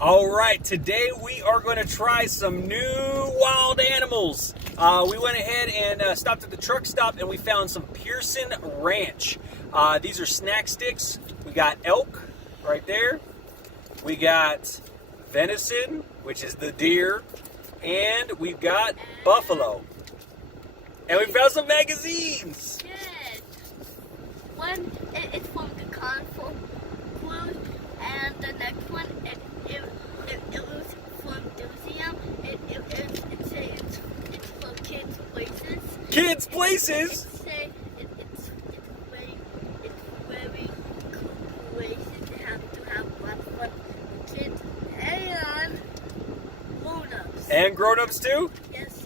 All right, today we are going to try some new wild animals. We went ahead and stopped at the truck stop and we found some Pearson Ranch. These are snack sticks. We got elk right there. We got venison, which is the deer. And we've got buffalo. And we found some magazines. Good. One is from the console cruise, and the next one it was from museum. It's for kids places. Kids places? It's very cool places to have lots of fun with kids and grown-ups. And grown-ups too? Yes.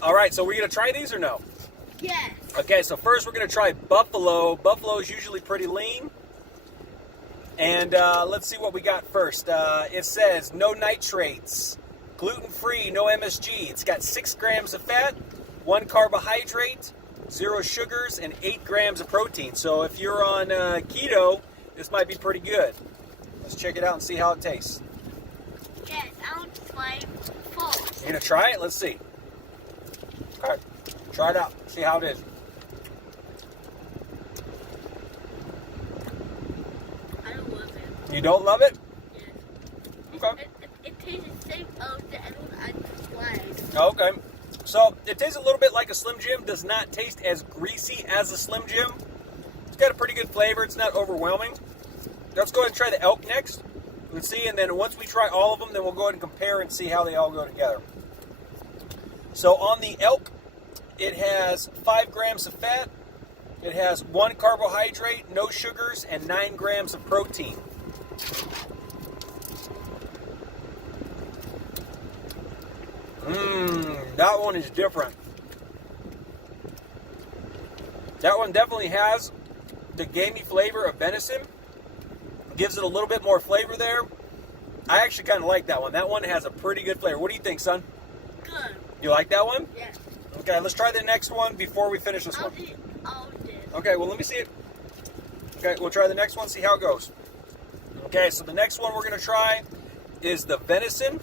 All right, so we're going to try these or no? Yes. Okay, so first we're going to try buffalo. Buffalo is usually pretty lean. And let's see what we got first. It says no nitrates, gluten-free, no MSG. It's got 6 grams of fat, 1 carbohydrate, 0 sugars, and 8 grams of protein. So if you're on keto, this might be pretty good. Let's check it out and see how it tastes. Yes, I'll try first. You're going to try it? Let's see. All right, try it out. See how it is. I don't love it. You don't love it? Yes. Okay. It tastes the same as the other one I tried. Okay. So it tastes a little bit like a Slim Jim. Does not taste as greasy as a Slim Jim. It's got a pretty good flavor. It's not overwhelming. Let's go ahead and try the elk next. Let's see. And then once we try all of them, then we'll go ahead and compare and see how they all go together. So on the elk, it has 5 grams of fat. It has 1 carbohydrate, no sugars, and 9 grams of protein. That one is different. That one definitely has the gamey flavor of venison. Gives it a little bit more flavor there. I actually kind of like that one. That one has a pretty good flavor. What do you think, son? Good. You like that one? Yes. Okay, let's try the next one before we finish this one. I'll eat all this. Okay, well, let me see it. Okay, we'll try the next one, see how it goes. Okay, so the next one we're going to try is the venison.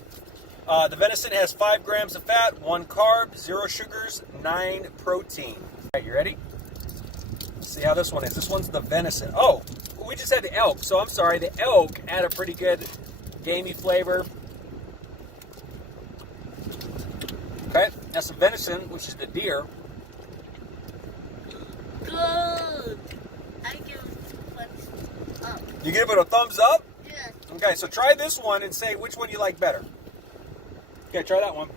The venison has 5 grams of fat, 1 carb, 0 sugars, 9 protein. All right, you ready? Let's see how this one is. This one's the venison. Oh, we just had the elk, so I'm sorry. The elk had a pretty good gamey flavor. Okay, that's the venison, which is the deer. Good. I give it a thumbs up. You give it a thumbs up? Yes. Okay, so try this one and say which one you like better. Okay, try that one.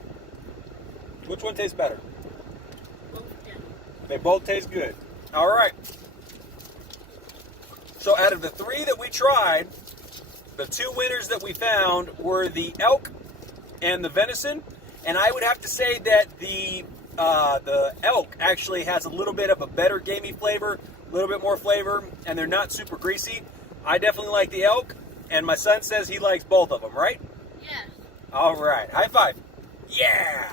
Which one tastes better? Both of them. They both taste good. All right. So out of the 3 that we tried, the 2 winners that we found were the elk and the venison. And I would have to say that the elk actually has a little bit of a better gamey flavor, a little bit more flavor, and they're not super greasy. I definitely like the elk, and my son says he likes both of them, right? Yes. All right. High five. Yeah!